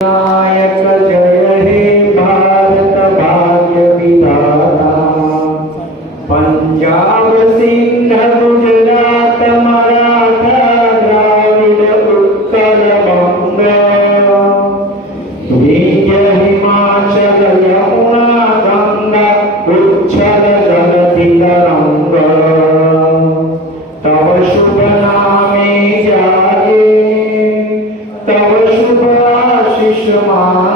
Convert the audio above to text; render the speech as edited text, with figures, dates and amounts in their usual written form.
नायक जय हे भारत भाग्य विधाता। पंजाब सिंध गुजरात मराठा द्राविड उत्कल बंग, विंध्य हिमाचल यमुना गंगा उच्छल जलधि तरंग। तव शुभ नामे जागे, तव शुभ आशीष मांगे।